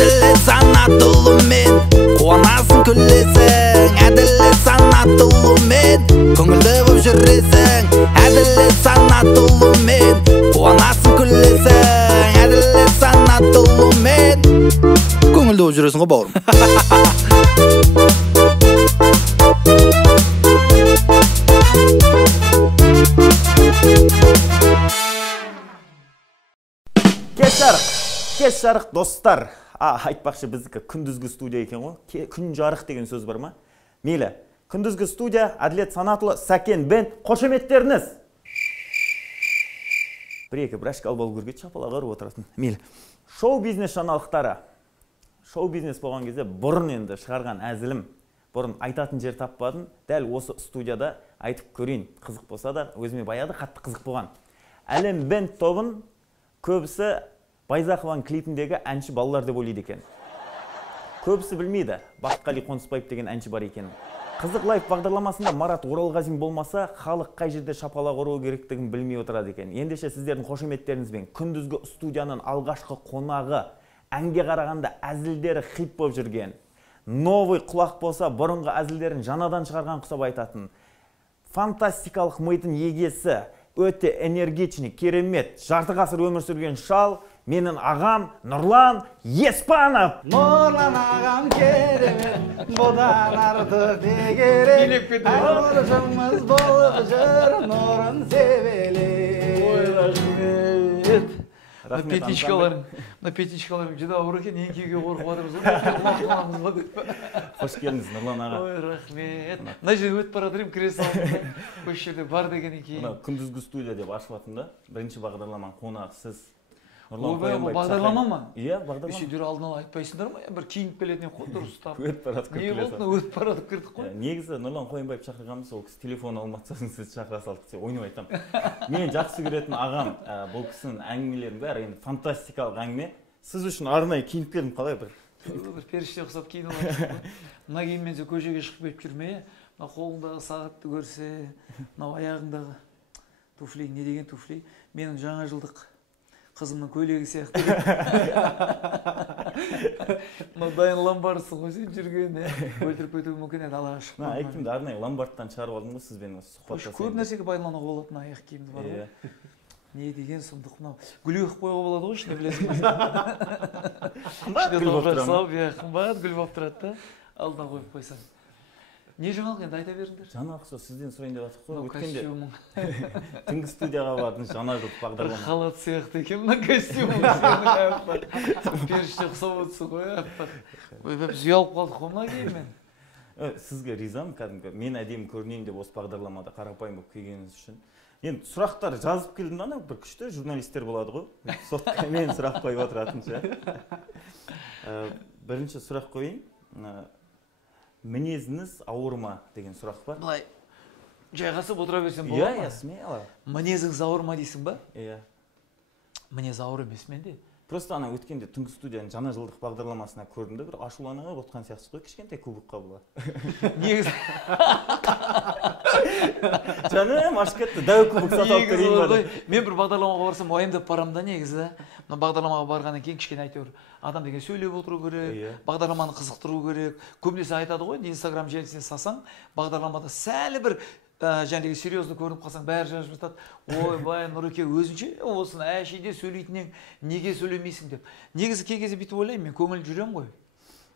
әділет санат ұлымен, қуанасың күлесің, әділет санат ұлымен, көңілді боп жүресің, әділет санат ұлымен, қуанасың күлесің, әділет санат ұлымен, көңілді боп жүресің ғой бауырым. Кеш жарық достар. Айтпақшы біздікі күндізгі студия екен ғой. Күн жарық деген сөз бар ма? Мейлі, күндізгі студия Әділет Санатұлы, Сәкен Бен, қошеметтеріңіз. Бір-екі бірашқа албалы көрге чапалағыр отыратын. Мейлі, шоу-бизнес жаңалықтары. Шоу-бизнес болған кезде бұрын енді шығарған әзілім. Бұрын айтатын жер таппадым. Дәл осы студияда айтып көрейін. Қызық болса да, өзіме баяды қатты қызық болған. Әлем Бен тобын көбісі Байзақованың клипіндегі әнші балалар деп ойлайды екен. Көбісі білмейді, Бақытқали Қонысбаев деген әнші бар екен. Қызық лайф бағдарламасында Марат Оралғазин болмаса, халық қай жерде шапалақ ұру керектігін білмей отырады екен. Ендеше сіздердің қошеметтеріңізбен күндізгі студияның алғашқы қонағы, әнге қарағанда әзілдері хит болып жүрген, новый құлақ болса бұрынғы әзілдерін жаңадан шығарған құсап айтатын, фантастикалық мидың егесі, өте энергичный, керемет, жарты ғасыр өмір сүрген шал, менің ағам Нұрлан Еспанов. Нұрлан ағам керемет, бұдан артық не керек? Айлы болып жүр, нұрын себелеп. Ой, рахмет. Петичкаларым жүді ауыр екен, ең кеуге қорқып отырмыз. Қош келдіңіз, Нұрлан аға. Ой, рахмет. Мына жерде өтіп баратырым, кіре салдым. Көш жерде бар дегеннен кейін. Күндізгі студия деп ашып атында, бірінші бағдарламаның қонағы сіз. Ойбай, бағдарлама ма? Иә, бағдарлама. Үшедері алдын ала айтпайсыңдар ма? Бір киініп келетінен қой дұрыстап. Өтіп баратып не болды? Өтіп баратып кірдік қой. Негізі Нұрлан Қойынбаев шақырғанбыз, ол кісі телефон алматсасын сіз шақыра салдық десе ойнап айтам. Мен жақсы көретін ағам, бұл кісінің әңгімелерінің бәрі енді фантастикалық әңгіме. Сіз үшін арнайы киініп келдім, қалай бір? Бір періште ұқсап киініп алып. Мына киіммен көшеге шығып кетіп жүрме, мына қолыңдағы сағатты көрсе, мына аяғыңдағы туфли, не деген туфли? Менің жаңа жылдық қызымның көйлегі сияқты. Мына дайын ломбардсың ғой сен жүрген. Өлтіріп кетуі мүмкін еді, Аллаға шүкір. Аяқ киімді арнайы ломбардтан шығарып алдым ғой сізбен сұхбаттасайын. Көп нәрсеге байлануға болатын аяқ киімді бар ғой. Не деген сұмдық мынау. Гүл қойып қоюға болады ғой, ішіне білесің. Ішіне топырақ салып, қымбат гүл болып тұрады да, алдына қойып қойсаң. Не жаңалық енді айта беріңдер? Жаңалық сол сізден сұрайын деп жатыр қой. Өткенде түнгі студияға бардыңыз, жаңа жыл бағдарлама. Бір халат сияқты екен мына костюмің сенің аппақ. Періште ұқсап отырсың ғой аппақ. Біз ұялып қалдық қой мына киіммен. Сізге ризамын кәдімгі. Мен әдемі көрінейін деп осы бағдарламада қарапайым болып келгеніңіз үшін. Енді сұрақтар жазып келдім да, бір күшті журналистер болады ғой. Мен сұрақ қойып отыратынша. Бірінші сұрақ қойайын. Мінезіңіз ауыр ма деген сұрақ бар. Былай жайғасып отыра берсем болады ма? Иә, смело. Мінезіңіз ауыр ма дейсің ба? Иә. Мінез ауыр емес менде. Просто ана өткенде түнгі студияның жаңа жылдық бағдарламасына көрдім де, бір ашулана отқан сияқтысыз ғой, кішкентай кубокқа бұла. Негізі Жаным ашып кетті, дәу кубок сатып алып берейін бары. Мен бір бағдарламаға барсам, уайымдап барамын да негізі. Мына бағдарламаға барғаннан кейін кішкене әйтеуір адам деген сөйлеп отыру керек, бағдарламаны қызықтыру керек. Көбінесе айтады ғой, Инстаграм желісіне салсаң, бағдарламада сәлі бір жаңағы серьезно көрініп қалсаң, бәрі жазып жатады. Ойбай, Нұреке өзінше осыны әшейде сөйлейтінен неге сөйлемейсің деп. Негізі кей кезде бүйтіп ойлаймын, мен көңіл жүрем ғой.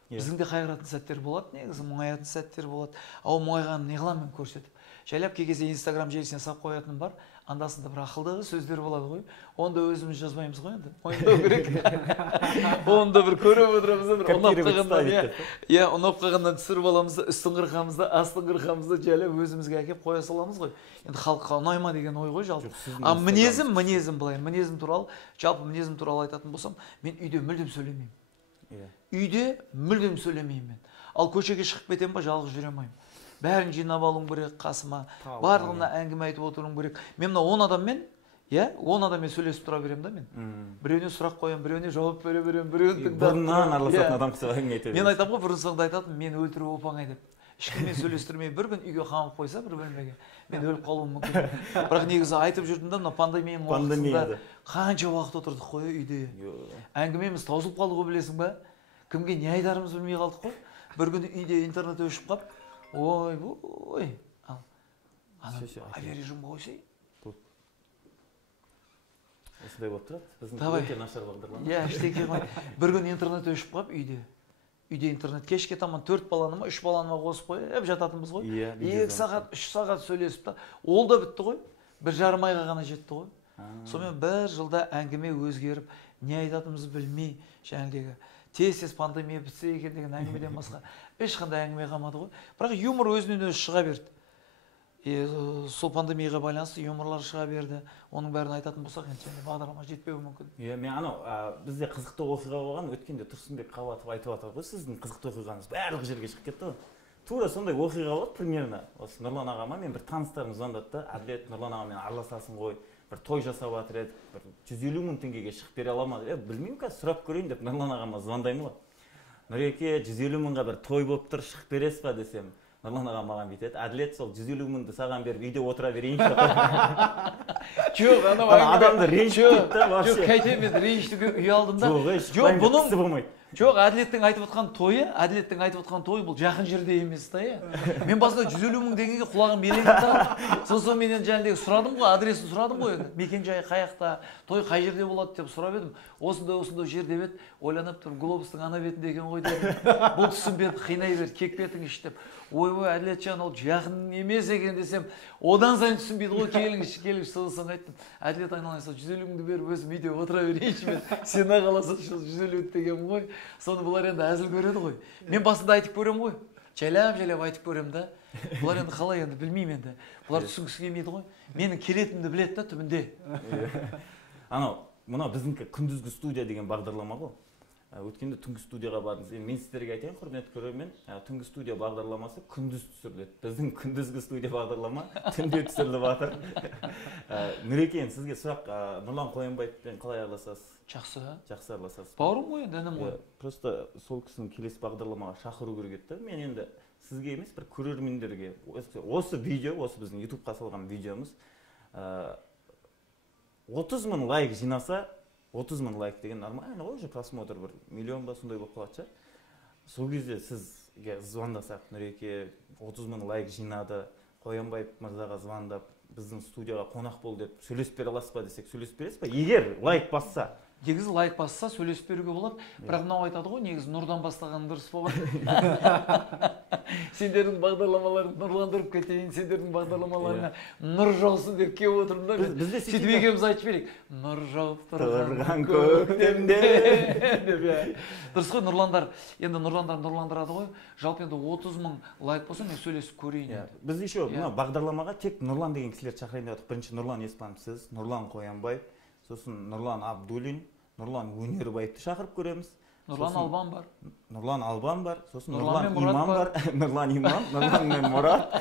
Біздің де қайғыратын сәттер болады, негізі мұңаятын сәттер болады. Ал мұңайғанын не қыламын мен көрсетіп. Жайлап кей кезде Инстаграм желісіне сап қоятыным бар. Андасында бір ақылды сөздер болады ғой. Онда өзіміз жазбаймыз ғой енді. Мойындау керек. Онда бір көріп отырамыз, бір ұнап қалғанда, иә, ұнап қалғаннан түсіріп аламыз да, үстін қырқамыз да, астын қырқамыз да, жайлап өзімізге әкеп қоя саламыз ғой. Енді халыққа ұнайма деген ой ғой жалпы. Мінезім былай, мінезім туралы айтатын болсам, мен үйде мүлдем сөйлемеймін. Үйде мүлдем сөйлемеймін мен. Ал көшеге шығып кетем ба, жалғыз жүре алмаймын. Бәрін жинап алуым керек қасыма, барлығына әңгіме айтып отыруым керек. Мен мына 10 адаммен, 10 адаммен сөйлесіп тұра берем да мен. Біреуіне сұрақ қоям, біреуіне жауап бере берем, біреуін тыңдап. Бұрыннан араласатын адам кісі әңгіме айтып. Мен айтамын ғой, бұрын соңды айтатынмын, мен өлтіру оп-оңай деп. Ешкіммен сөйлестірмей бір күн үйге қамап қойса бір бөлмеге, мен өліп қалуым мүмкін. Бірақ негізі айтып жүрдім да, мына пандемияның уақытында қанша уақыт отырдық қой үйде. Әңгімеміз таусылып қалды ғой, білесің ба? кімге не айтарымызды білмей қалдық қой. Бір күні үйде интернет өшіп қап, ой, ал авиарежимге қойсай. Осындай болып тұрады. Біздің өте нашар бағдарлама. Иә, ештеңе қой. Бір күні интернет өшіп қап үйде. Үйде интернет кешке таман 4 баланы ма, 3 баланы ма қосып қойып жататынбыз ғой. 2 сағат, 3 сағат сөйлесіп та, ол да бітті ғой. 1,5 айға ғана жетті ғой. Сонымен 1 жылда әңгіме өзгеріп, не айтатынымызды білмей, жаңағыдегі тез пандемия бітсе екен деген әңгімеден басқа ешқандай әңгіме қалмады ғой. Бірақ юмор өзінен өзі шыға берді. Сол пандемияға байланысты юморлар шыға берді. Оның бәрін айтатын болсақ, енді бағдарлама жетпеуі мүмкін. Мен анау бізде қызықты оқиға болған, өткенде Тұрсынбек Қабатов айтып жатыр ғой, сіздің қызықты оқиғаңыз барлық жерге шығып кетті ғой. Тура сондай оқиға болды примерно. Осы Нұрлан ағама мен бір таныстарым звондады да, әділет Нұрлан ағамен араласасың ғой, бір той жасап жатыр еді, бір 150 мың теңгеге шығып бере ала ма? Білмеймін, қазір сұрап көрейін деп Нұрлан ағама звондаймын ғой. Нұреке, 150 мыңға бір той болып тұр, шығып бересіз ба десем, Нұрлан ағам маған бүйтеді, әділет сол 150 мыңды саған беріп үйде отыра берейінші деп. Жоқ, адамды ренжітіп та вообще. Жоқ, қайтемін, ренжітуге ұялдым да. Жоқ, бұның жоқ, әділеттің айтып отқан тойы бұл жақын жерде емес та, мен басында 150 мың теңгеге құлағым елеңдеп қалды. Сосын менен жаңағыдегі сұрадым ғой, адресін сұрадым ғой енді. Мекен-жайы қаяқта, той қай жерде болады деп сұрап едім. Осындай жер деп еді, ойланып тұрып, глобустың ана бетінде екен ғой дедім. Бұл түсінбеді, қинай берді, кек бетің іш деп. Ой, Әділетжан, ол жақын емес екен десем, одан сайын түсінбейді ғой, келіңізші сызысын қайттым. Әділет айналайын, 150 мыңды беріп өзім үйде отыра берейінші мен. Сен қаласың 150 деген ғой. Соны бұлар енді әзіл көреді ғой. Мен басында айтып көрем ғой. Жайлап айтып көрем да. Бұлар енді қалай енді білмеймін енді. Бұлар түсінгісі келмейді ғой. Менің келетінімді біледі да түбінде. Анау, мына біздіңкі күндізгі студия деген бағдарлама ғой. Өткенде түнгі студияға бардыңыз. Мен сіздерге айтайын, құрметті көрермен, түнгі студия бағдарламасы күндіз түсіріледі. Біздің күндізгі студия бағдарлама түнде түсіріліп жатыр. Нұреке, сізге сұрақ, Нұрлан Қоянбаевпен қалай араласасыз? Жақсы араласасыз. Бауырым ғой, інім ғой. Просто сол кісінің келесі бағдарламаға шақыру керек еді. Мен енді сізге емес, бір көрермендерге осы видео, осы біздің YouTube-қа салған видеомыз 30 мың лайк жинаса, 30 мың лайк деген нормально ғой, уже просмотр бір миллион ба сондай болып қалады. Сол кезде сізге звондасақ, Нұреке 30 мың лайк жинады, Қоянбаев мырзаға звондап, біздің студияға қонақ бол деп сөйлесіп бере аласыз ба десек, сөйлесіп бересіз ба? Егер лайк басса. Негізі лайк басса сөйлесіп беруге болады. Бірақ мынау айтады ғой, негізі Нұрдан бастаған дұрыс болған. Сендердің бағдарламаларын нұрландырып кетейін, сендердің бағдарламаларына нұр жаусын деп келіп отырмын да. Бізде сөйтіп екеуміз айтып берейік. Нұр жауып тұрған көктемде. Дұрыс қой, нұрландар. Енді нұрландар нұрландырады ғой. Жалпы енді 30 мың лайк болса, мен сөйлесіп көрейін. Біз еще мына бағдарламаға тек Нұрлан деген кісілер шақырайын деп. Бірінші Нұрлан Еспанов сіз, Нұрлан Қоянбаев, сосын Нұрлан Абдуллин, Нұрлан Өнербаевты шақырып көреміз. Нұрлан Албан бар, сосын Нұрлан Иман бар, Нұрлан мен Мұрат,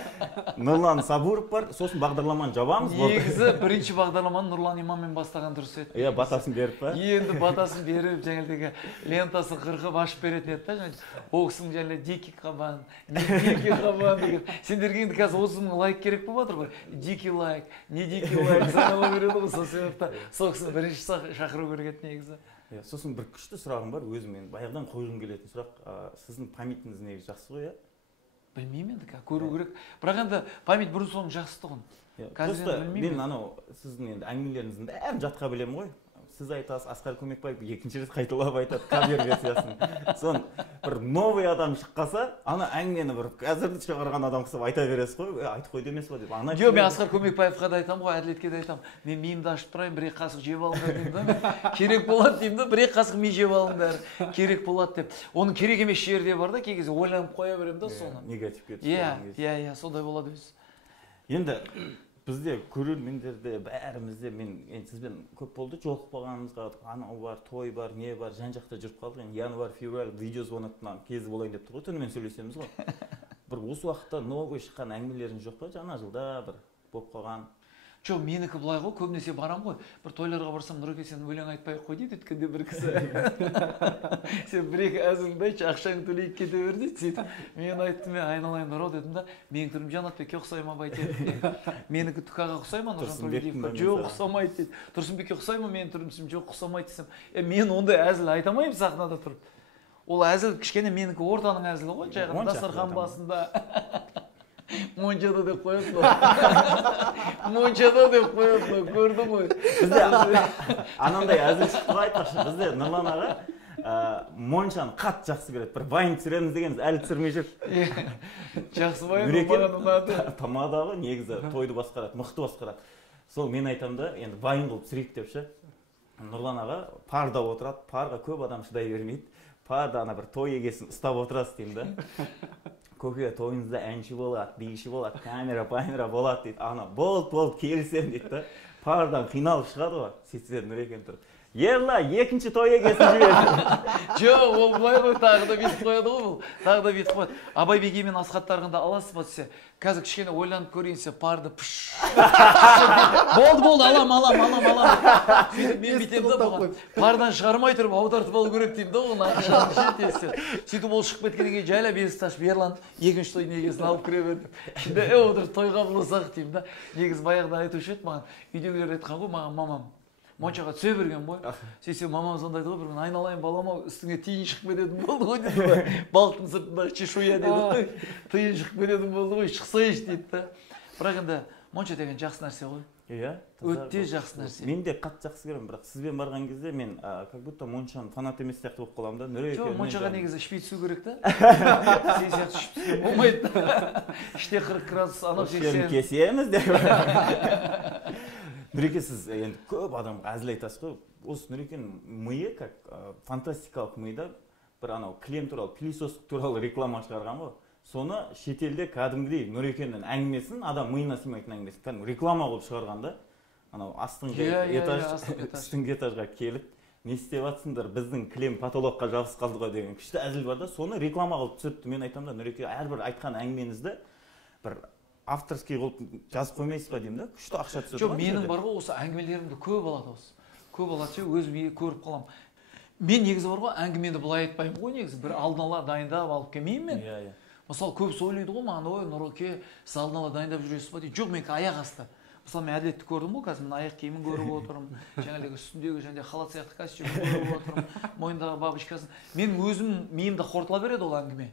Нұрлан Сабуров бар, сосын бағдарламаны жабамыз. Негізі бірінші бағдарламаны Нұрлан Иманмен бастаған дұрыс еді. Иә, батасын беріп па? Енді батасын беріп, жаңағыдегі лентасын қырқып ашып беретін еді да, оқысын жаңағы дикий қабан деген. Сендерге енді қазір 30 мың лайк керек болып жатыр ғой. Дикий лайк, не дикий лайк санала береді ғой, сол себепті сол кісіні бірінші шақыру керек еді негізі. Сосын бір күшті сұрағым бар, өзімен баяғыдан қойғым келетін сұрақ. Сіздің памятіңіз негізі жақсы ғой, Білмеймін енді, көру керек. Бірақ енді память бұрын соң жақсы тұғын. Просто мен анау сіздің енді әңгімелеріңіздің бәрін жатқа білемін ғой. Сіз айтасыз, Асқар Көмекбаев екінші рет қайталап айтады кавер версиясын. Сон бір новый адам шыққаса, ана әңгімені бір қазірді шығарған адам қысып айта бересіз ғой, айтып қой демес па деп. Жоқ, мен Асқар Көмекбаевқа да айтамын ғой, Әділетке де айтамын. Мен миымды ашып тұрайын, бір қасық жеп алыңдар деймін да. Керек болады деймін да, бір қасық ми жеп алыңдар. Керек болады деп. Оның керек емес жерде бар да, кей кезде ойланып қоя беремін да соны. Негативке түсіп. Иә, сондай болады өзі. Енді бізде көрермендерде бәрімізде мен сізбен көп болды жолығып қалғанымызға, анау бар, той бар, не бар, жан-жақта жүріп қалдық. Енді январь, февраль видеозвонокынан кезі болайын деп тұр ғой, түнімен сөйлесеміз ғой. Бір осы уақытта новый шыққан әңгімелеріңіз жоқ па? Жаңа жылда бір болып қалған. Жоқ, менікі былай ғой, көбінесе барам ғой. Бір тойларға барсам, Нұреке, сен өлең айтпай қой дейді, өткенде бір кісі. Сен бір-екі әзіліңді айтшы, ақшаңды төлейік кете бер дейді, сөйтіп. Мен айттым, мен айналайын Нұрау дедім да, менің түрім Жанатбекке ұқсай ма бай деді. Менікі Түкаға ұқсай ма, Нұржан Төлеудиевке? Жоқ, ұқсамайды дейді. Тұрсынбекке ұқсай ма, менің түрім жоқ, ұқсамайды десем. Мен ондай әзіл айтамаймын сахнада тұрып. Ол әзіл кішкене менікі ортаның әзілі ғой, жай ғана дастархан басында. Моншада деп қоясың ғой. Моншада деп қоясың ғой, көрдің ғой. Бізде анандай әзіл шықты ғой айтпақшы. Бізде Нұрлан аға моншаны қатты жақсы көреді. Бір вайн түсіреміз дегенбіз, әлі түсірмей жүр. Жақсы вайн маған ұнады. Тамадағы негізі тойды басқарады, мықты басқарады. Сол мен айтам да, енді вайн қылып түсірейік деп ше. Нұрлан аға парда отырады, парға көп адам шыдай бермейді. Парда ана бір той егесін ұстап отырасыз деймін да. Көке, тойыңызда әнші болады, биші болады, камера болады дейді. Ана, болды, келісем дейді да. Пардан қиналып шығады ғой. Сөйтсе Нұрекен тұрып. Ерла, екінші той егесін жіберді. Жоқ, ол былай ғой, тағы да бүйтіп қояды ғой бұл. Тағы да бүйтіп қояды. Абай бегемен Асхаттарғанда аласыз ба десе, қазір кішкене ойланып көрейін десе, парды пш. Болды, алам. Сөйтіп мен бүйтем да бұған. Пардан шығармай тұрып, аудартып алу керек деймін да оған ақшаны жетесін. Сөйтіп ол шығып кеткеннен кейін жайлап есікті ашып, Ерлан екінші той негізін алып кіре берді. Şimdi отыр тойға бұласақ деймін да. Негіз баяғыда айтушы еді маған, үйдегілер айтқан ғой маған мамам. Моншаға түсе берген ғой. Сөйтсе мамам сондай ғой, бір күн айналайын балама үстіңе тиын шығып кететін болды ғой дейді ғой. Балықтың сыртындағы чешуя деді ғой. Тиын шығып кететін болды ғой, шықсайшы дейді да. Бірақ енді монша деген жақсы нәрсе ғой. Иә. Өте жақсы нәрсе. Мен де қатты жақсы көремін, бірақ сізбен барған кезде мен как будто моншаның фанат емес сияқты болып қаламын да. Жоқ, моншаға негізі ішпей түсу керек та. Сен сияқты ішіп түскен болмайды. Іште 40 градус анау сексен. Кесеміз деп. Нұреке, сіз енді көп адам әзіл айтасыз ғой. Осы Нұрекенің миы как фантастикалық мида бір анау кілем туралы, пылесостық туралы реклама шығарған ғой. Соны шетелде кәдімгідей Нұрекеннің әңгімесін, адам миына сыймайтын әңгімесін кәдімгі реклама қылып шығарған да. Анау астыңғы этаж, үстіңгі этажға келіп, не істеп жатсыңдар, біздің кілем потолокқа жабысып қалды ғой деген күшті әзіл бар да. Соны реклама қылып түсіріпті. Мен айтамын да, Нұреке, әрбір айтқан әңгімеңізді бір авторский қылып жазып қоймайсыз ба деймін да, күшті ақша түседі. Жоқ, менің бар ғой, осы әңгімелерімді көп алады осы. Көп алады ше, өзім көріп қалам. Мен негізі бар ғой, әңгімені былай айтпаймын ғой негізі, бір алдын ала дайындап алып келмеймін мен. Мысалы, көбісі ойлайды ғой маған, ой, Нұреке, сіз алдын ала дайындап жүресіз ба дейді. Жоқ, менікі аяқ асты. Мысалы, мен әділетті көрдім ғой, қазір мен аяқ киімін көріп отырмын, жаңағы үстіндегі және халат сияқты костюмін көріп отырмын, мойнындағы бабочкасын. Мен өзім миымда қорытыла береді ол әңгіме.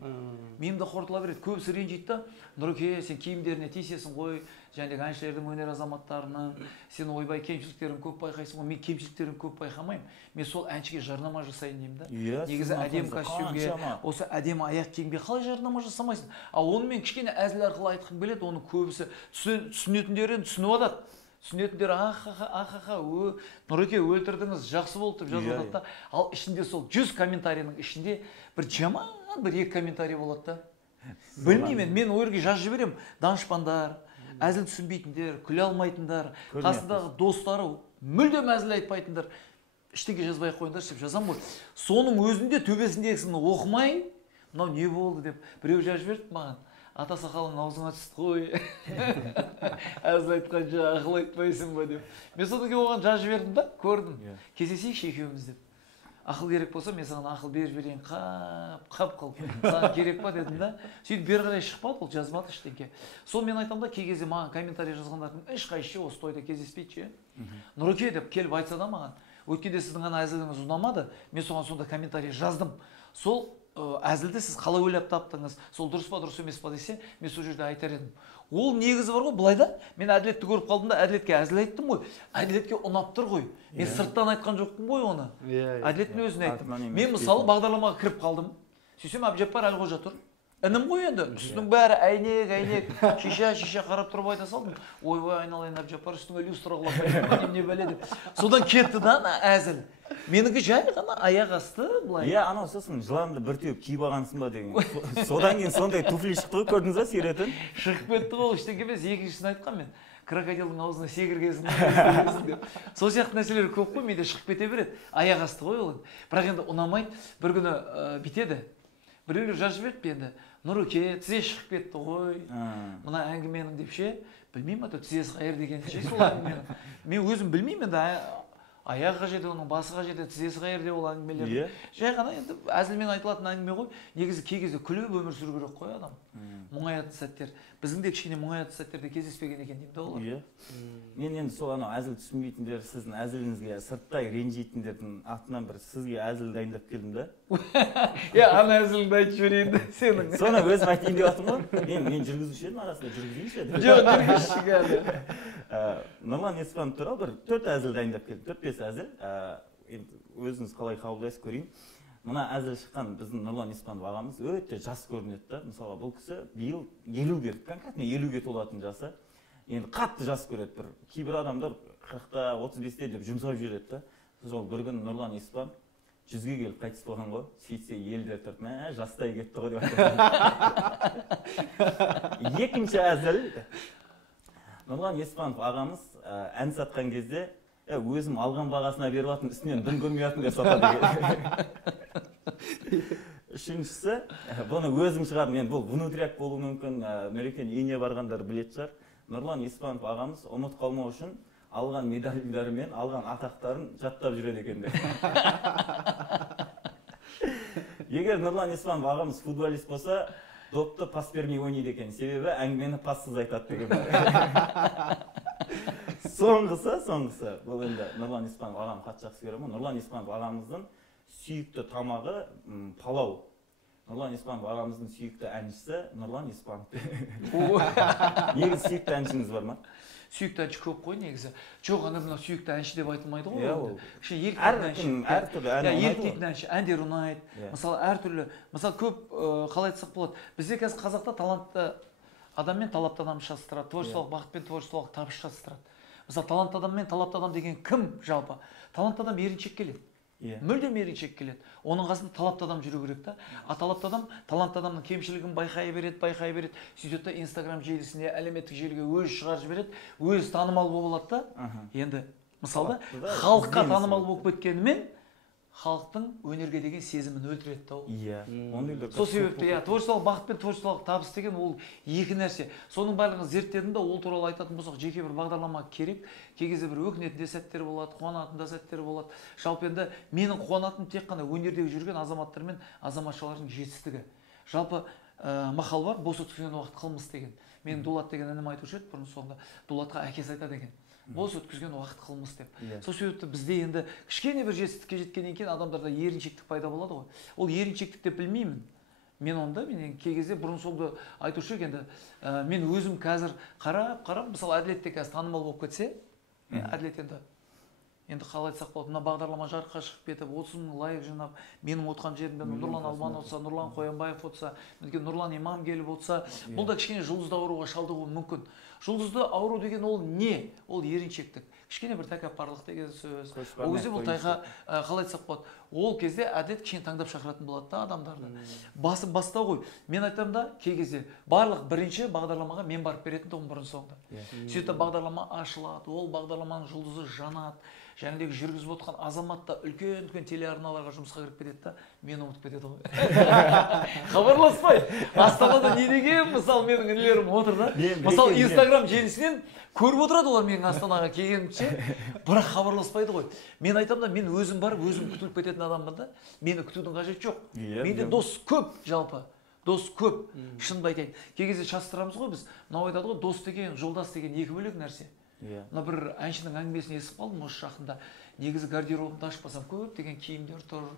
Миымда қорытыла береді. Көбісі ренжиді да, Нұреке, сен киімдеріне тиісесің ғой, жаңағы әншілердің өнер азаматтарының, сен ойбай кемшіліктерін көп байқайсың ғой. Мен кемшіліктерін көп байқамаймын. Мен сол әншіге жарнама жасайын деймін да. Негізі әдемі костюмге, осы әдемі аяқ киімге қалай жарнама жасамайсың? Ал оны мен кішкене әзіл арқылы айтқым келеді. Оның көбісі түсінетіндерін түсініп жатады. Түсінетіндер ахаха, Нұреке өлтірдіңіз, жақсы болды деп жазып жатады да. Ал ішінде сол 100 комментарийның ішінде бір жаман бір 2 комментарий болады да. Білмеймін, мен ол жерге жазып жіберемін. Данышпандар, әзіл түсінбейтіндер, күле алмайтындар, қасындағы достары мүлдем әзіл айтпайтындар, іштеге жазбай қойыңдар деп жазам ғой. Соның өзінде төбесіндегісін оқымай, мынау не болды деп біреу жазып жіберді маған. Ата сақалың аузыңа түсті ғой. Әзіл айтқанша ақыл айтпайсың ба деп. Мен содан кейін оған жазып жібердім да, көрдім. Кездесейікші екеуміз деп. Ақыл керек болса, мен саған ақыл беріп берейін, қап қыл. Саған керек па дедім да. Сөйтіп бері қарай шықпады, ол жазбады ештеңке. Сол мен айтамын да, кей кезде маған комментарий жазғандардың ешқайсысы осы тойда кездеспейді ше. Нұреке деп келіп айтса да маған, өткенде сіздің ғана әзіліңіз ұнамады, мен соған сонда комментарий жаздым. Сол әзілді сіз қалай ойлап таптыңыз, сол дұрыс па дұрыс емес па десе, мен сол жерде айтар едім. Ол негізі бар ғой, былай да, мен әділетті көріп қалдым да, әділетке әзіл айттым ғой, әділетке ұнап тұр ғой. Мен сырттан айтқан жоқпын ғой оны. Әділеттің өзін айттым. Мен мысалы бағдарламаға кіріп қалдым. Сөйтсем Әбжаппар Әлқожа тұр. Інім ғой енді, үстінің бәрі әйнек, шиша қарап тұрып айта салдым. Ойбай айналайын Әбжаппар, үстіңе люстра құлап, не бәле деп. Содан кетті да әзіл. Менікі жай ғана аяқ асты былай. Иә, анау сосын жыланды бір теуіп киіп алғансың ба деген. Содан кейін сондай туфли шықты ғой, көрдіңіз ба суретін? Шығып кетті ғой, ештеңе емес, екіншісін айтқан мен. Крокодилдің аузына секіргесін деп. Сол сияқты нәрселер көп қой, менде шығып кете береді. Аяқ асты ғой ол. Бірақ енді ұнамайды. Бір күні бітеді. Біреулер жазып жіберді енді. Нұреке, тізе шығып кетті ғой. Мына әңгіменің деп ше. Білмеймін ата тізесі қайыр деген ше сол әңгіменің. Мен өзім білмеймін енді аяғы қай жерде, оның басы қай жерде, тізесі қай жерде ол әңгімелер. Жай ғана енді әзілмен айтылатын әңгіме ғой. Негізі кей кезде күліп өмір сүру керек қой адам. Мұңаятын сәттер. Біздің де кішкене мұңаятын сәттерде кездеспеген екен деймін да олар. Иә. Мен енді сол анау әзіл түсінбейтіндер, сіздің әзіліңізге сырттай ренжитіндердің атынан бір сізге әзіл дайындап келдім да. Иә, ана әзіліңді айтып жіберейін де сенің. Соны өзім айтайын деп жатырмын ғой. Мен жүргізуші едім, арасында жүргізейінші еді. Жоқ, жүргізші әлі. Нұрлан Еспанов туралы бір 4 әзіл дайындап келдім, 4-5 әзіл. Енді өзіңіз қалай қабылдайсыз көрейін. Мына әзіл шыққан біздің Нұрлан Еспанов ағамыз өте жас көрінеді да. Мысалға бұл кісі биыл 50-ге, конкретно 50-ге толатын жасы. Енді қатты жас көреді бір. Кейбір адамдар 40-та, 35-те деп жұмсап жүреді да. Сол бір күн Нұрлан Еспанов 100-ге келіп қайтыс болған ғой. Сөйтсе елдер тұрып, мә, жастай кетті ғой деп айтады. Екінші әзіл. Нұрлан Еспанов ағамыз ән сатқан кезде өзім алған бағасына беріп атын, үстінен дым көрмей атын деп сатады деген. Үшіншісі, бұны өзім шығардым. Енді бұл внутряк болуы мүмкін, Нұрекең үйіне барғандар білетін шығар. Нұрлан Еспанов ағамыз ұмыт қалмау үшін алған медальдары мен алған атақтарын жаттап жүреді екен де. Егер Нұрлан Еспанов ағамыз футболист болса, допты пас бермей ойнайды екен. Себебі әңгімені пассыз айтады деген. Соңғысы, бұл енді Нұрлан Еспанов ағам қатты жақсы көремін. Нұрлан Еспанов ағамыздың сүйікті тамағы палау. Нұрлан Еспанов ағамыздың сүйікті әншісі Нұрлан Еспанов. Негізі сүйікті әншіңіз бар ма? Сүйікті әнші көп қой негізі. Жоқ, ана мына сүйікті әнші деп айтылмайды ғой. Әртүрлі ән еліктейтін әнші, әндер ұнайды. Мысалы, әртүрлі. Мысалы, көп қалай айтсақ болады. Бізде қазір қазақта талантты адам мен талапты адам шатастырады. Творчестволық бақыт пен творчестволық табыс шатастырады. Мысалы, талантты адам мен талапты адам деген кім жалпы? Талантты адам еріншек келеді. Мүлдем еріншек келеді. Оның қасында талапты адам жүру керек та. Талапты адамның кемшілігін байқай береді. Сөйтеді де Инстаграм желісіне, әлеуметтік желіге өзі шығарып жібереді, өзі танымал болып алады да. Енді мысалы халыққа танымал болып кеткенімен халықтың өнерге деген сезімін өлтіреді да ол. Иә. Сол себепті творчестволық бақыт пен творчестволық табыс деген ол екі нәрсе. Соның барлығын зерттедім де, ол туралы айтатын болсақ, жеке бір бағдарлама керек. Кей кезде бір өкінетін де сәттер болады, қуанатын да сәттер болады. Жалпы енді менің қуанатыным тек қана өнердегі жүрген азаматтар мен азаматшалардың жетістігі. Жалпы мақал бар, бос өткізген уақыт қылмыс деген. Менің Дулат деген інім айтушы еді бұрын соңында. Дулатқа әкесі айтады екен. Бос өткізген уақыт қылмыс деп. Сол себепті бізде енді кішкене бір жетістікке жеткеннен кейін адамдарда еріншектік пайда болады ғой. Ол еріншектік деп білмеймін. Мен кей кезде бұрын соңды айтушы енді мен өзім қазір қарап, мысалы әділетте қазір танымал болып кетсе, әділет енді қалай айтсақ болады, мына бағдарлама жарыққа шығып кетіп, 30 мың лайк жинап, менің отқан жерімде Нұрлан Алман отса, Нұрлан Қоянбаев отса, Нұрлан Иман келіп отса, бұл да кішкене жұлдызды ауруға шалдығуы мүмкін. Жұлдызды ауру деген ол не? Ол еріншектік. Кішкене бір тәкаппарлық деген сөз. Ол кезде бұл тайға қалай айтсақ болады, ол кезде әділет кішкене таңдап шақыратын болады да адамдарды. Басып бастау ғой. Мен айтамын да, кей кезде барлық бірінші бағдарламаға мен барып беретін тұғым бұрын соңды. Сөйтіп бағдарлама ашылады, ол бағдарламаның жұлдызы жанады. Жәнедегі жүргізіп отқан азаматта үлкен телеарналарға жұмысқа кіріп кетеді да, мені ұмытып кетеді ғой. Хабарласпай. Астанада не деген, мысалы менің інілерім отыр да. Мысалы Инстаграм желісінен көріп отырады олар менің Астанаға келгенімше, бірақ хабарласпайды ғой. Мен айтамын да, мен өзім барып, өзім күтіліп кететін адаммын да. Мені күтудің қажеті жоқ. Менде дос көп жалпы. Дос көп. Шынымды айтайын. Кей кезде шатастырамыз ғой біз. Мынау айтады ғой, дос деген, жолдас деген екі бөлек нәрсе. Мына бір әншінің әңгімесін естіп қалдым осы жақында. Негізі гардеробымды ашпасам көп деген киімдер тұр.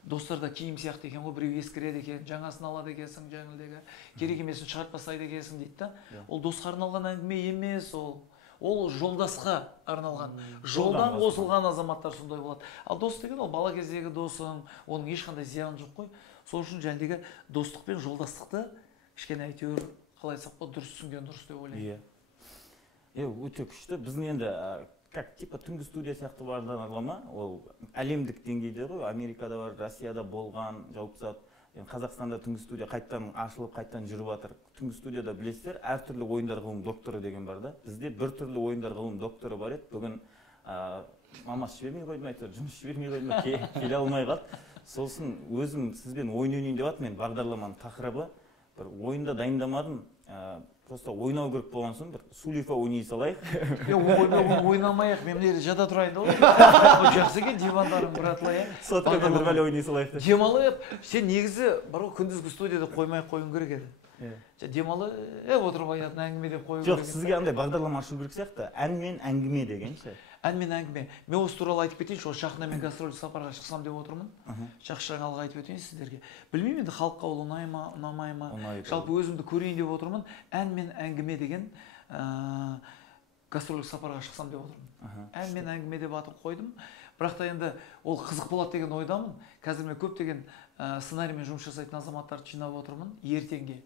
Достарда киім сияқты екен ғой, біреу ескіреді екен, жаңасын алады екенсің, жаңылдегі керек емесін шығартпасайды екенсің дейді да. Ол досқа арналған әңгіме емес, ол жолдасқа арналған. Жолдан қосылған азаматтар сондай болады. Ал дос деген ол бала кездегі досың, оның ешқандай зияны жоқ қой. Сол үшін жәндегі достық пен жолдастықты кішкене әйтеуір қалай айтсақ болады, дұрыс түсінген дұрыс деп ойлаймын. Өте күшті. Біздің енді типа түнгі студия сияқты бағдарлама, ол әлемдік деңгейде ғой, Америкада бар, Россияда болған, жауып зат. Қазақстанда түнгі студия қайттан ашылып, қайттан жүріп жатыр. Түнгі студияда білесіздер, әртүрлі ойындар ғылым докторы деген бар да. Бізде бір түрлі ойындар ғылым докторы бар еді. Бүгін мамасы жібермей қойды ма, әйтеуір жұмыс жібермей қойды ма, келе алмай қалды. Сосын өзім сізбен ойын ойнайын деп жатырмын. Мен бағдарламаның тақырыбы бір ойында дайындамадым. просто ойнау керек болған соң бір сулифа ойнай салайық. Ойнамайық, мен мына жерде жата тұрайын да ғой. Жақсы екен, дивандарың бір атылай. Соткадан бір бәле ойнай салайық. Демалып, сен негізі бар ғой күндізгі студияда қоймай қойын керек еді. Демалып, отырып айтатын әңгіме деп қою керек. Жоқ, сізге андай бағдарлама ашу керек сияқты. Ән мен әңгіме деген ше. Ән мен әңгіме. Мен осы туралы айтып кетейінші, осы жақында мен гастрольдік сапарға шықсам деп отырмын. Жақсы жаңалық айтып өтейін сіздерге. Білмеймін енді халыққа ол ұнай ма, ұнамай ма. Жалпы өзімді көрейін деп отырмын. Ән мен әңгіме деген гастрольдік сапарға шықсам деп отырмын. Ән мен әңгіме деп атын қойдым. Бірақ та енді ол қызық болады деген ойдамын. Қазір мен көптеген сценариймен жұмыс жасайтын азаматтарды жинап отырмын. Ертеңге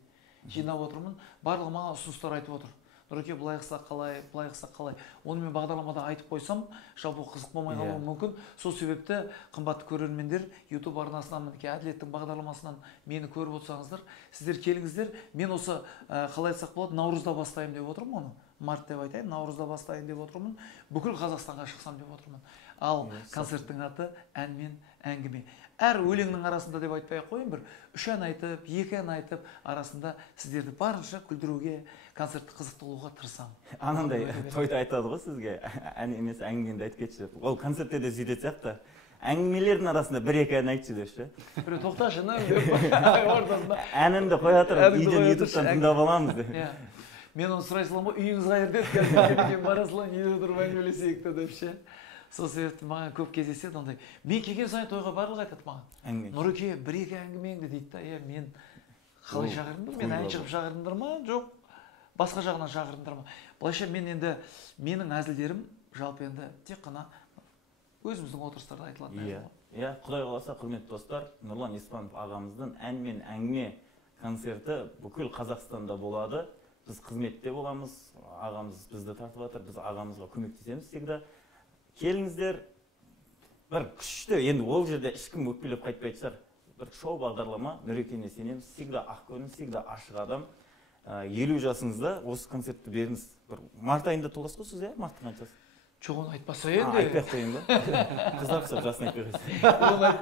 жинап отырмын. Барлығы маған ұсыныстар айтып отыр. Нұреке, былай қылсақ қалай, былай қылсақ қалай. Оны мен бағдарламада айтып қойсам, жалпы қызық болмай қалуы мүмкін. Сол себепті қымбатты көрермендер, YouTube арнасынан, мінекей Әділеттің бағдарламасынан мені көріп отырсаңыздар, сіздер келіңіздер. Мен осы қалай айтсақ болады, наурызда бастайын деп отырмын оны. Март деп айтайын, наурызда бастайын деп отырмын. Бүкіл Қазақстанға шықсам деп отырмын. Ал концерттің аты ән мен әңгіме. Әр өлеңнің арасында деп айтпай ақ қойын, бір 3 ән айтып, 2 ән айтып, арасында сіздерді барынша күлдіруге, концертті қызықты қылуға тырысамын. Анандай тойда айтады ғой сізге, ән емес әңгімені айтып кетші. Ол концертте де сөйтетін сияқты. Әңгімелердің арасында 1-2 ән айтшы деші. Біреу тоқташы, ортасында. Әнімді қоя тұрып, үйден ютубтан тыңдап аламыз деп. Мен оны сұрай салам ғой, үйіңіз қайерде еді, бара салам, үйде отырып әңгімелесейік деп ше. Сол себепті маған көп кездеседі ондай. Мен келген сайын тойға барлығы айтады маған. Нұреке, 1-2 әңгімеңді дейді да, мен қалай шақырдыңдар? Мен ән шығып шақырдыңдар ма? Жоқ, басқа жағынан шақырдыңдар ма? Былайша мен енді менің әзілдерім жалпы енді тек қана өзіміздің отырыстарда айтылатын. Иә, Құдай қаласа, құрметті достар, Нұрлан Еспанов ағамыздың ән мен әңгіме концерті бүкіл Қазақстанда болады. Біз қызметте боламыз, ағамыз бізді тартып жатыр, біз ағамызға көмектесеміз всегда. Келіңіздер, бір күшті, енді ол жерде ешкім өкпелеп қайтпайтын шығар. Бір шоу бағдарлама, Нұрекене сенеміз, всегда ақкөңіл, всегда ашық адам. 50 жасыңызда осы концертті беріңіз. Март айында толасыз ғой сіз, марттың қаншасы? Жоқ, оны айтпаса енді. Айтпай ақ қойын ба? Қыздар құсап жасын айтпай қойсын.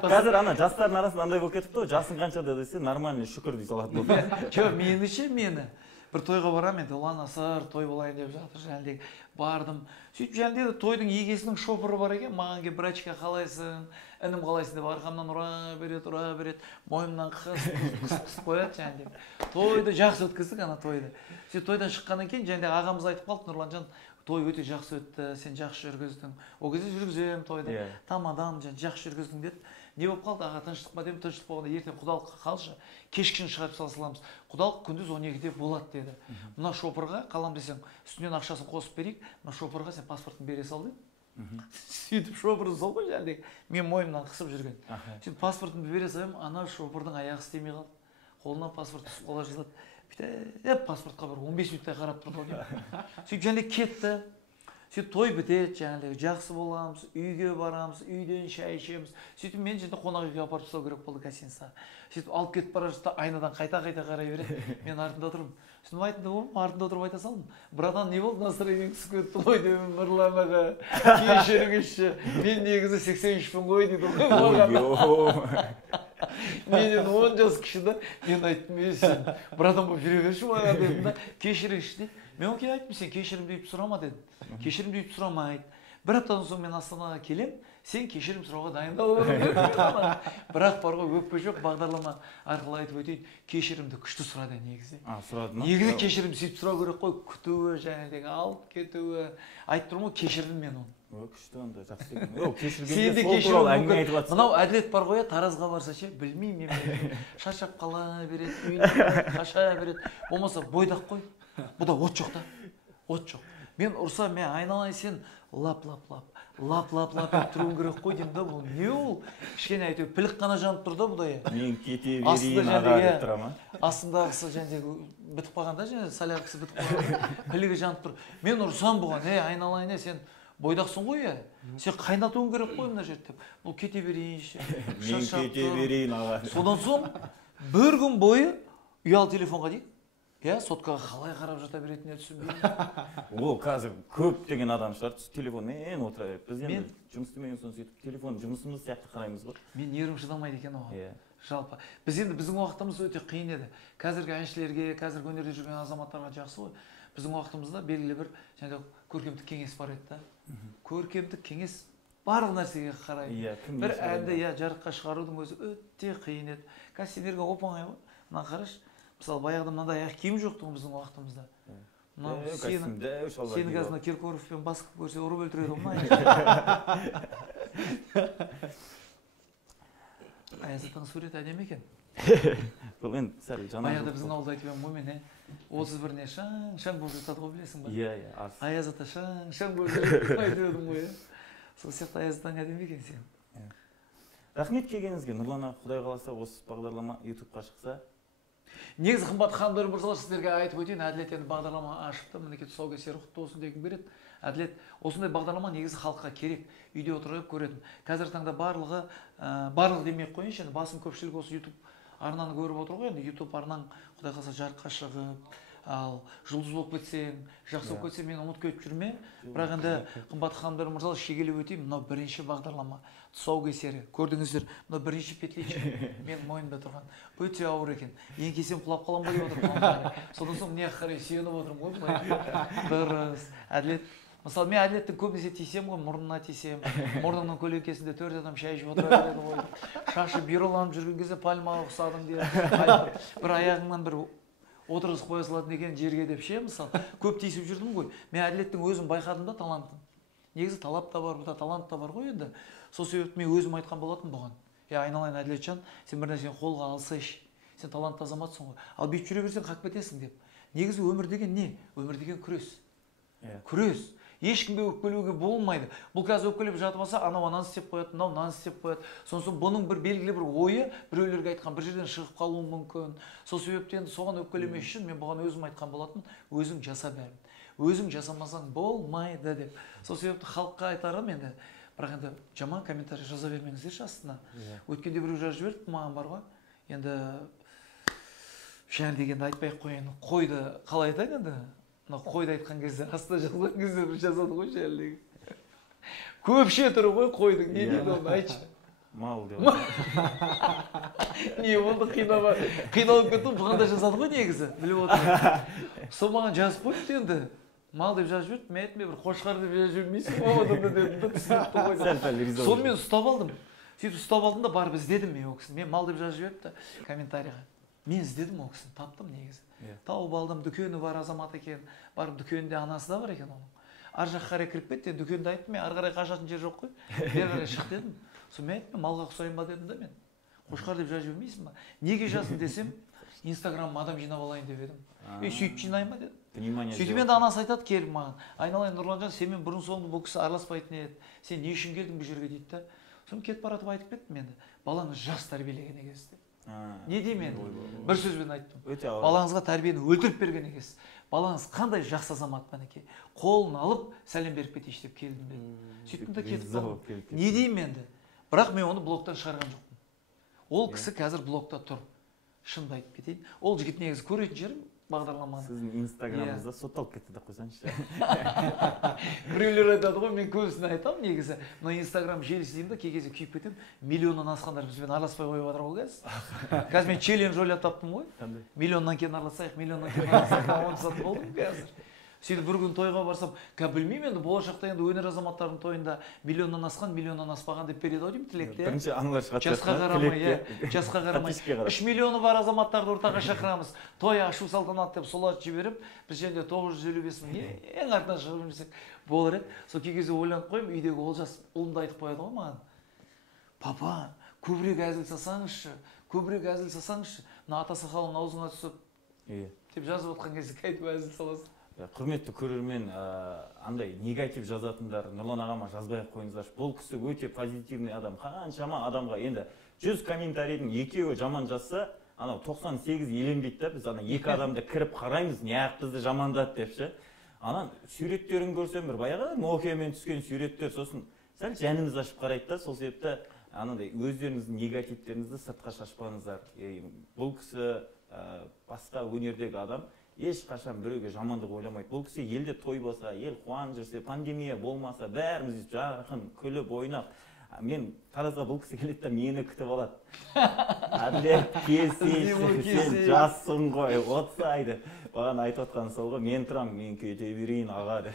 Қазір ана жастардың арасында андай болып кетіпті ғой, жасың қаншада десе нормальный шүкір дей салатын болды. Жоқ, меніңше мені бір тойға барам енді, ұлан асыр, той болайын деп жатыр, жәндегі бардым. Сөйтіп жәндегі тойдың егесінің шопыры бар екен, маған келіп брачка қалайсың, інім қалайсың деп арқамнан ұра береді, мойнымнан қыс қояды жәндегі. Тойды жақсы өткіздік ана тойды. Сөйтіп тойдан шыққаннан кейін жәндегі ағамыз айтып қалды, Нұрланжан, той өте жақсы өтті, сен жақсы жүргіздің. Ол кезде жүргізем тойды, тамадан жақсы жүргіздің деді. Не болып қалды, аға, тыныштық па деймін, тыныштық болғанда ертең құдалыққа қалшы, кешкісін шығарып салсаламыз. Құдалық күндіз 12-де болады деді. Мына шопырға қалам десең, үстінен ақшасын қосып берейік, мына шопырға сен паспортын бере сал деді. Сөйтіп шопырды сол ғой жәндегі, мен мойнымнан қысып жүрген. Сөйтіп паспортымды бере салайым, ана шопырдың аяғы істемей қалды. Қолына паспорт түсіп қала жаздады. Бүйтіп паспортқа бір 15 минуттай қарап тұрды ғой. Сөйтіп жәндегі кетті. Сөйтіп той бітеді, жаңағыдай жақсы боламыз, үйге барамыз, үйден шай ішеміз. Сөйтіп мен жерде қонақ үйге апарып тастау керек болды гостиницаға. Сөйтіп алып кетіп бара жатса, айнадан қайта-қайта қарай береді. Мен артында отырмын. Сөйтіп артында отырып айта салдым. Братан, не болды, настроениең түсіп кетті ғой деймін, Нұрлан аға. Кешіріңізші, мен негізі 83-пін ғой дейді. Менен 10 жас кіші да, мен айттым, сен братан болып жүре берші маған дедім да, кешіріңізші дейді. Мен оған айттым, сен кешірім deyip сұрама дедім. Кешірім deyip сұрамайды. Бір аптадан соң мен Астанаға келем, сен кешірім сұрауға дайындал болу. Бірақ бар ғой, өкпе жоқ, бағдарлама арқылы айтып өтейін, кешірімді күшті сұрады негізі. Сұрады ма? Негізі кешірім сөйтіп сұрау керек қой, күтуі, жәнедегі алып кетуі. Айтып тұрмын ғой, кешірдім мен оны. Күшті онда, жақсы екен. Кешіргенде сол туралы әңгіме айтып жатсың. Мынау Әділет бар ғой, Таразға барса ше, білмеймін мен. Шаршап қала береді, үйінде қаша береді. Болмаса бойдақ қой. Бұда от жоқ та. От жоқ. Мен ұрсам, мен айналайын, сен лап-лап-лап тұруын керек қой деймін да, бұл не ол? Кішкене әйтеуір пілік қана жанып тұр да бұдай. Мен кете берейін аға деп тұра ма? Астындағысы жәндегі бітіп қалғанда, соляркасы бітіп қалғанда, пілігі жанып тұр. Мен ұрсам бұған, айналайын, сен бойдақсың ғой, сен қайнатуың керек қой мына жерде деп. Бұл кете берейінші. Мен кете берейін аға. Содан соң бір күн бойы ұялы телефонға дейік. Соткаға қалай қарап жата беретініне түсінбеймін. Ол қазір көп деген адам шығар, телефонмен отыра береді. Біз енді жұмыс істемеген соң сөйтіп телефон жұмысымыз сияқты қараймыз ғой. Мен нервім шыдамайды екен оған. жалпы біз енді біздің уақытымыз өте қиын еді. Қазіргі әншілерге, қазіргі өнерде жүрген азаматтарға жақсы ғой. Біздің уақытымызда белгілі бір жаңағы көркемдік кеңес бар еді да. Көркемдік кеңес барлық нәрсеге қарайды. Бір әнді жарыққа шығарудың өзі өте қиын еді. Қазір сендерге оп-оңай ғой. Мына қарашы, мысалы баяғыда мынандай аяқ киім жоқ тұғын біздің уақытымызда. Сені қазір Киркоровпен басып көрсе ұрып өлтіреді ғой. Аязаттың суреті әдемі екен. Бұл енді сәл жаңа. Баяғыда біздің ауылда айтып едім ғой мен, 31-не шаң болып жатады ғой, білесің ба? Иә. Аязатта шаң болып жатады айтып едім ғой. Сол сияқты Аязаттың әдемі екен сен. Рахмет келгеніңізге. Нұрлан аға, Құдай қаласа осы бағдарлама YouTube-қа шықса. Негізі қымбат ханымдар мырзалар, сіздерге айтып өтейін, Әділет енді бағдарлама ашыпты, мінекей тұсаукесері құтты болсын деген береді. Әділет, осындай бағдарлама негізі халыққа керек, үйде отырып көретін. Қазір таңда барлығы демей-ақ қойыншы, енді басым көпшілік осы YouTube арнаны көріп отыр ғой, енді YouTube арнаң Құдай қаласа жарыққа шығып, ал жұлдыз болып кетсең, жақсы болып кетсең, мен ұмыт кетіп жүрме. Бірақ енді қымбат ханымдар мырзалар, шегелеп өтейін, мынау бірінші бағдарлама, тұсаукесері. Көрдіңіздер, мынау бірінші петличка, мен мойнымда тұрған. Өте ауыр екен. Еңкесем құлап қалам ба деп отырмын. Содан соң міне қарай сүйеніп отырмын ғой былай. Дұрыс. Әділет. Мысалы, мен Әділеттің көбінесе тиісем ғой, мұрнына тиісем. Мұрныңның көлеңкесінде 4 адам шай ішіп отыра береді ғой. Шашы бүйраланып жүрген кезде пальмаға ұқсадың деп. Бір аяғыңнан бір отырғызып қоя салатын екен жерге деп ше, мысалы. Көп тиісіп жүрдім ғой. Мен Әділеттің өзім байқадым да талантын. Негізі талап та бар, бұда талант та бар ғой енді. Сол себепті мен өзім айтқан болатын бұған. Айналайын Әділетжан, сен бір нәрсені қолға алсайшы. Сен талантты азаматсың ғой. Ал бүйтіп жүре берсең қақып кетесің деп. Негізі өмір деген не? Өмір деген күрес. Күрес. Ешкімге өкпелеуге болмайды. Бұл қазір өкпелеп жатып алса, анау ананы істеп қояды, мынау мынаны істеп қояды. Сосын бұның бір белгілі бір ойы біреулерге айтқан бір жерден шығып қалуы мүмкін. Сол себептен соған өкпелемес үшін мен бұған өзім айтқан болатын, өзің жаса бәрін. Өзің жасамасаң болмайды деп. Сол себепті халыққа айтарым енді, бірақ енді жаман комментарий жаза бермеңіздерші астына. Өткенде біреу жазып жіберді маған бар ғой. Енді шәр дегенді айтпай-ақ қояйын. Қойды қалай айтайын енді? Қойды айтқан кезде, астына жазған кезде бір жазады ғой шәлдегі. Көпше тұры ғой қойдың, не дейді оны айтшы. Мал деп. Не болды, қиналып кетті, бұған да жазады ғой негізі, біліп отырмын. Сол маған жазып қойды енді. Мал деп жазып жіберді, мен айтмай бір қошқар деп жазып жүрмейсің ба одан да дедім. Сонымен ұстап алдым. Сөйтіп ұстап алдым да барып іздедім мен ол кісіні. Мен мал деп жазып жіберіпті комментарийға. Мен іздедім ол кісіні, таптым негізі. Тауып алдым, дүкені бар азамат екен, барып дүкенінде анасы да бар екен оның. Ар жаққа қарай кіріп кетті, дүкенді айттым, мен ары қарай қашатын жер жоқ қой. Бері қарай шық дедім. Сол мен айттым, малға ұқсайын ба дедім да мен. Қошқар деп жазып жүрмейсің ба? Неге жаздың десем, Инстаграмыма адам жинап алайын деп едім. Сөйтіп жинайын ба дедім. Сөйтіп енді анасы айтады келіп маған, айналайын Нұрланжан, сенімен бұрын соңды бұл кісі араласпайтын еді. Сен не үшін келдің бұл жерге дейді да. Соны кетіп баратып айтып кеттім енді. Балаңыз жас тәрбиелеген екенсіз деп. Не деймін енді? Бір сөзбен айттым. Балаңызға тәрбиені өлтіріп берген екенсіз. Балаңыз қандай жақсы азамат мінекей. Қолын алып сәлем беріп кетейінші деп келдім деді. Сөйттім де кетіп қалдым. Не деймін енді? Бірақ мен оны блоктан шығарған жоқпын. Ол кісі қазір блокта тұр. Шынымды айтып кетейін. Ол жігіт негізі көретін жерім бағдарламаны. Сіздің инстаграмыңызда сотталып кетті деп қойсаңызшы. Біреулер айтады ғой, мен көбісіне айтамын негізі. Мына инстаграм желісі деймін да, кей кезде күйіп кетемін. Миллионнан асқандар бізбен араласпай қойып жатыр ғой қазір. Қазір мен челлендж ойлап таптым ғой. Миллионнан кейін араласайық, миллионнан кейін араласайық. Оны сатып болдым қазір. Сөйтіп бір күн тойға барсам, білмеймін енді болашақта енді өнер азаматтарының тойында миллионнан асқан, миллионнан аспаған деп береді ау деймін тілекте. Бірінші аңлар шығады. Жасқа қарамай, жасқа қарамай. 3 миллионы бар азаматтарды ортаға шақырамыз. Той ашу салтанат деп соларды жіберіп, біз жерде 955 мың ең артынан шығып жүрсек болар еді. Сол кей кезде ойланып қоймын, үйдегі Олжас ұлымды айтып қояды ғой маған. Папа, көбірек әзіл салсаңызшы, көбірек әзіл салсаңызшы. Мына ата сақалың аузыңа түсіп деп жазып отқан кезде қайтып әзіл саласың. Құрметті көрермен, андай негатив жазатындар Нұрлан ағама жазбай-ақ қойыңыздаршы. Бұл кісі өте позитивный адам. Қаншама адамға енді 100 комментарийдің 2-еуі жаман жазса, анау 98 еленбейді да, біз ана 2 адамды кіріп қараймыз, неғып бізді жамандады депші. Анан суреттерін көрсем бір баяғы Nokia-мен түскен суреттер, сосын сәл жәніміз ашып қарайды да, сол себепті анандай өздеріңіздің негативтеріңізді сыртқа шашпаңыздар. Бұл кісі басқа өнердегі адам ешқашан біреуге жамандық ойламайды. Бұл кісі елде той болса, ел қуанып жүрсе, пандемия болмаса, бәріміз жақын күліп ойнап, Мен Таразға бұл кісі келеді да мені күтіп алады. Әділет, келсейші, сен жассың ғой, 30 айды. Баған айтып отқан сол ғой, мен тұрам, мен кете берейін аға деп.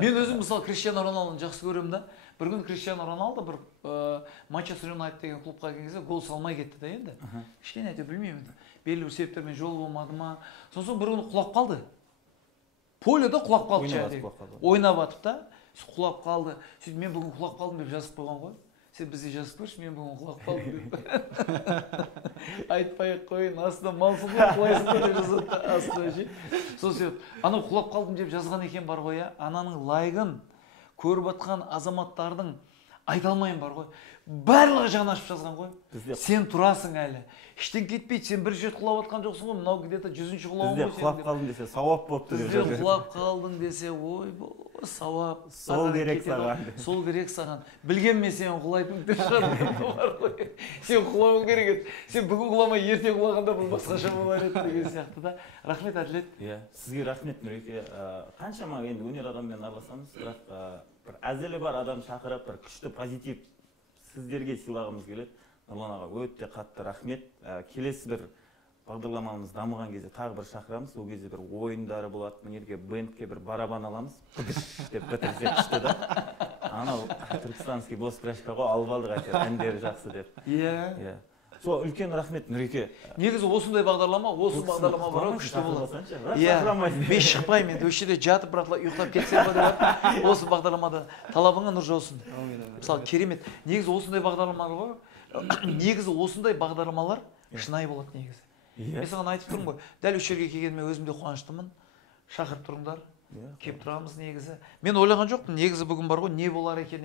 Мен өзім мысалы Криштиану Роналдуны жақсы көремін да. Бір күн Криштиану Роналду бір Манчестер Юнайтед деген клубқа келген кезде гол салмай кетті да енді. Кішкене әйтеуір білмеймін. Белгілі бір себептермен жол болмады ма. Сосын бір күні құлап қалды. Поледа құлап қалды. Ойнап атып та, құлап қалды. Сөйтіп мен бүгін құлап қалдым деп жазып қойған ғой. Сен бізде жазып көрші, мен бүгін құлап қалдым деп. Айтпай-ақ қойын, астына малсың ғой, құлайсың ғой деп жазады астына ше. Сол себеп, анау құлап қалдым деп жазған екен бар ғой, ананың лайығын көріп атқан азаматтардың айта алмайын бар ғой. Барлығы жаны ашып жазған ғой. Сен тұрасың әлі. Іштен кетпейді, сен бір жет құлап атқан жоқсың ғой, мынау где-то 100-ші құлауың ғой. Бізде құлап қалдың десе, сауап болыпты деп жазады. Бізде құлап қалдың десе, ой, сауап. Сол керек саған. Сол керек саған. Білгенмен сен құлайтын деп шығарды бар ғой. Сен құлауың керек еді. Сен бүгін құламай, ертең құлағанда бұл басқаша болар еді деген сияқты да. Рахмет, Әділет. Сізге рахмет, Нұреке. Қаншама енді өнер адаммен араласамыз, бірақ бір әзілі бар адам шақырып, бір күшті позитив сіздерге сыйлағымыз келеді. Нұрлан аға өте қатты рахмет. Келесі бір бағдарламамыз дамыған кезде тағы бір шақырамыз. Ол кезде бір ойындары болады. Мінерге бендке бір барабан аламыз. Деп бітірсе күшті да. Анау түркістанский бос прашка ғой, алып алдық әйтеуір, әндері жақсы деп. Иә. Сол үлкен рахмет, Нұреке. Негізі осындай бағдарлама, осы бағдарлама бар күшті болады. Иә, мен шықпаймын, енді осы жерде жатып бірақ ұйықтап кетсем ба деп. Осы бағдарламада талабыңа нұр жаусын. Мысалы, керемет. Негізі осындай бағдарламалар бар. Негізі осындай бағдарламалар шынайы болады негізі. Мен саған айтып тұрмын ғой, дәл осы жерге келгеніме өзім де қуаныштымын. Шақырып тұрыңдар. Кеп тұрамыз негізі. Мен ойлаған жоқпын, негізі бүгін бар ғой, не болар екен,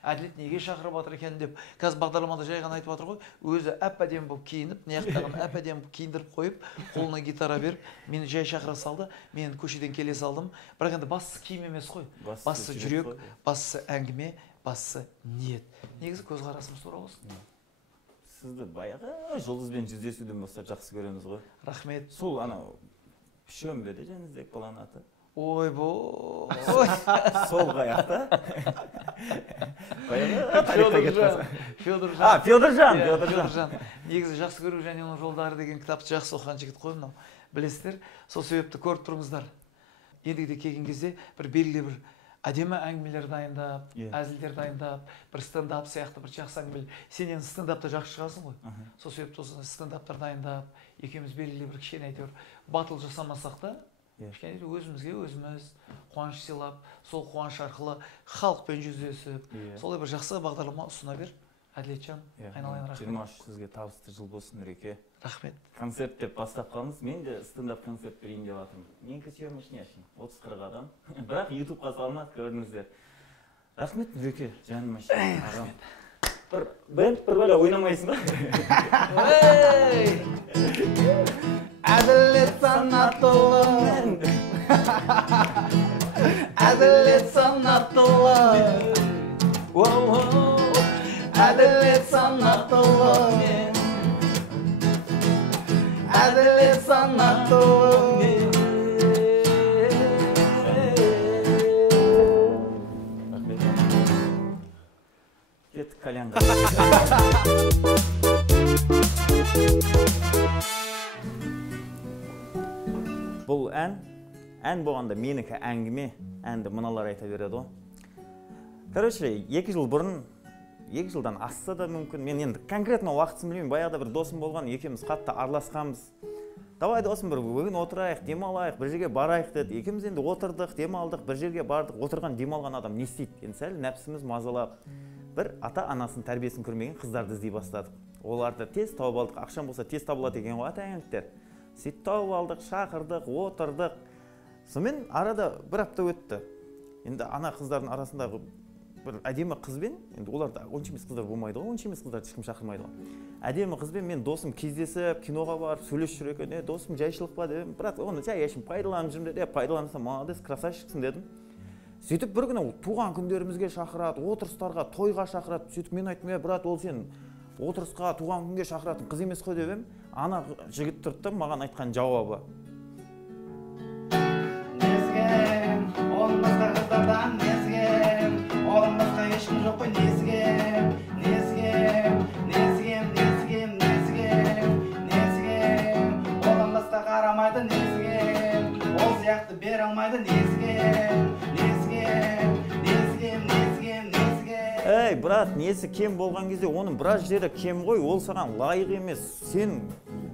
Әділет неге шақырып жатыр екен деп. Қазір бағдарламада жай ғана айтып жатыр ғой, өзі әп-әдемі болып киініп, неяқтаған әп-әдемі болып киіндіріп қойып, қолына гитара беріп, мені жай шақыра салды. Мен көшеден келе салдым. Бірақ енді бастысы киім емес қой. Бастысы жүрек, бастысы әңгіме, бастысы ниет. Негізі көзқарасымыз тура болсын. Сізді баяғы жұлдызбен жүздесуден бастап жақсы көреміз ғой. Рахмет. Сол анау Шөмбеде Жанызбек баланың аты. Ой, бой. Сол қаяқта. Федоржан. Негізі жақсы көру және оның жолдары деген кітапты жақсы оқыған жігіт қой мынау. Білесіздер, сол себепті көріп тұрыңыздар. Ендігіде келген кезде бір белгілі бір әдемі әңгімелер дайындап, әзілдер дайындап, бір стендап сияқты бір жақсы әңгімелер. Сен енді стендапта жақсы шығасың ғой. Сол себепті осы стендаптар дайындап, екеуміз белгілі бір кішкене әйтеуір батыл жасамасақ та, кішкене өзімізге өзіміз қуаныш сыйлап, сол қуаныш арқылы халықпен жүздесіп, солай бір жақсы бағдарлама ұсына бер. Әділетжан, айналайын рахмет. 23 сізге табысты жыл болсын, Нұреке. Рахмет. Концерт деп бастап қалыңыз. Мен де стендап концерт берейін деп жатырмын. Менікі съемочный ашын, 30-40 адам. Бірақ ютубқа салынады, көрдіңіздер. Рахмет, Нұреке, жаным ашын. Рахмет. Бір бәле ойнамайсың ба? Әділет санаттылы. Әділет санаттылы. Әділет санаттылы. Әділет санаттылы. Кеттік кальянға. Бұл ән болғанда менікі әңгіме, әнді мыналар айта береді ғой. Короче, 2 жыл бұрын, 2 жылдан асса да мүмкін, мен енді конкретно уақытсын білмеймін, баяғыда бір досым болған, екеуміз қатты араласқанбыз. Давай досым бір бүгін отырайық, демалайық, бір жерге барайық деді. Екеуміз енді отырдық, демалдық, бір жерге бардық. Отырған, демалған адам не істейді? Енді сәл нәпсіміз мазалап, бір ата-анасының тәрбиесін көрмеген қыздарды іздей бастадық. Оларды тез тауып алдық, ақшам болса тез табылады екен ғой ата-әңгіліктер. Сөйтіп тауып алдық, шақырдық, отырдық. Сонымен арада бір апта өтті. Енді ана қыздардың арасындағы бір әдемі қызбен, енді оларда онша емес қыздар болмайды ғой, онша емес қыздарды ешкім шақырмайды ғой. Әдемі қызбен мен досым кездесіп, киноға барып, сөйлесіп жүр екен, досым жайшылық па дедім. Бірақ оны жай әшім пайдаланып жүрмін деді, пайдалансам, молодец, красавчиксің дедім. Сөйтіп бір күні туған күндерімізге шақырады, отырыстарға, тойға шақырады. Сөйтіп мен айттым, брат, ол сен отырысқа, туған күнге шақыратын қыз емес қой деп едім. Ана жігіт тұрды, маған айтқан жауабы: Нескен, оның басқа қыздардан нескен, оның басқа ешкім жоқ қой нескен, берамайды несігем, несігем, несігем, несігем, несігем. Ей, брат, несі кем болған кезде оның біраз жері кем ғой, ол саған лайық емес.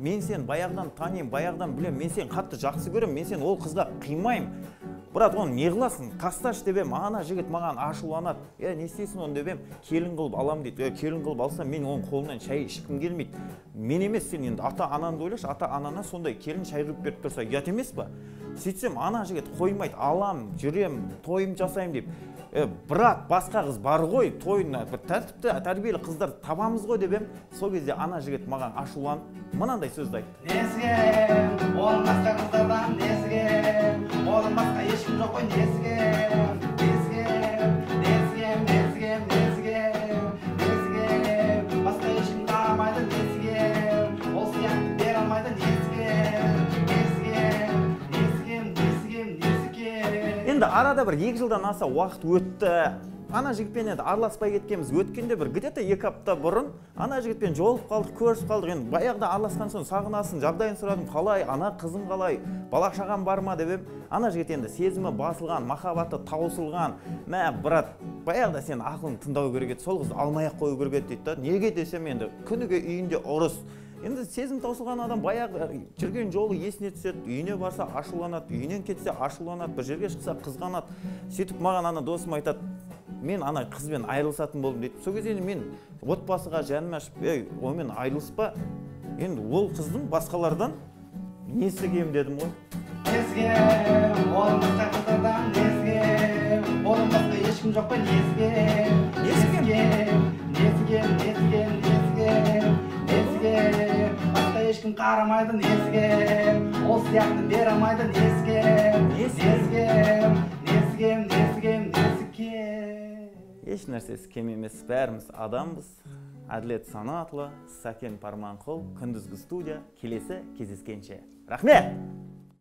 Мен сен баяғыдан танимын, баяғыдан білем, мен сен қатты жақсы көрем, мен сен ол қызға қимайым. Брат, оны не қыласың? Тасташ деп ем, ана жігіт маған ашуланады. Не істейсің оны деп ем, келін қылып алам дейді. Келін қылып алсам, мен оның қолынан шай ішкім келмейді. Мен емес, сен енді ата-ананды ойлашы, ата-анана сондай келін шай құйып беріп тұрса, ұят емес па? Сөйтсем, ана жігіт қоймайды, алам, жүрем, тойым жасайым деп. Брат, басқа қыз бар ғой, тойына бір тәртіпті, тәрбиелі қыздар табамыз ғой деп ем. Сол кезде ана жігіт маған ашуланып, мынандай сөзді айтты. Несігем, оның басқа қыздардан несігем, оның басқа ешкім жоқ қой несігем, несігем, несігем, несігем, несігем, несігем, басқа ешкім қарамайды несігем, ол сияқты бере алмайды несігем, несігем, несігем, несігем, несігем. Енді арада бір 2 жылдан аса уақыт өтті. Ана жігітпен енді араласпай кеткенбіз. Өткенде бір где-то 2 апта бұрын ана жігітпен жолығып қалдық, көрісіп қалдық. Енді баяғыда араласқан соң сағынасын, жағдайын сұрадым, қалай, ана қызың қалай, бала шағаң бар ма деп ем. Ана жігіт енді сезімі басылған, махаббаты таусылған. Мә, брат, баяғыда сен ақылың тыңдау керек еді, сол қызды алмай-ақ қою керек еді дейді. Неге десем енді күніге үйінде ұрыс. Енді сезім таусылған адам баяғы жүрген жолы есіне түседі, үйіне барса ашуланады, үйінен кетсе ашуланады, бір жерге шықса қызғанады. Сөйтіп маған ана досым айтады, мен ана қызбен айырылысатын болдым дейді. Сол кезде мен отбасыға жаным ашып, онымен айырылыспа. Енді ол қыздың басқалардан несігем дедім ғой. Несігем, оның басқа қыздардан несігем, оның басқа ешкім жоқ қой несігем, несігем, несігем, несігем, несігем, несігем, басқа ешкім қарамайды несігем, ол сияқты бере алмайды несігем, несігем, несігем, несігем, несігем. Еш нәрсесі кем емес, бәріміз адамбыз. Әділет Санатұлы, Сәкен Парманқұл, күндізгі студия, келесі кездескенше. Рахмет!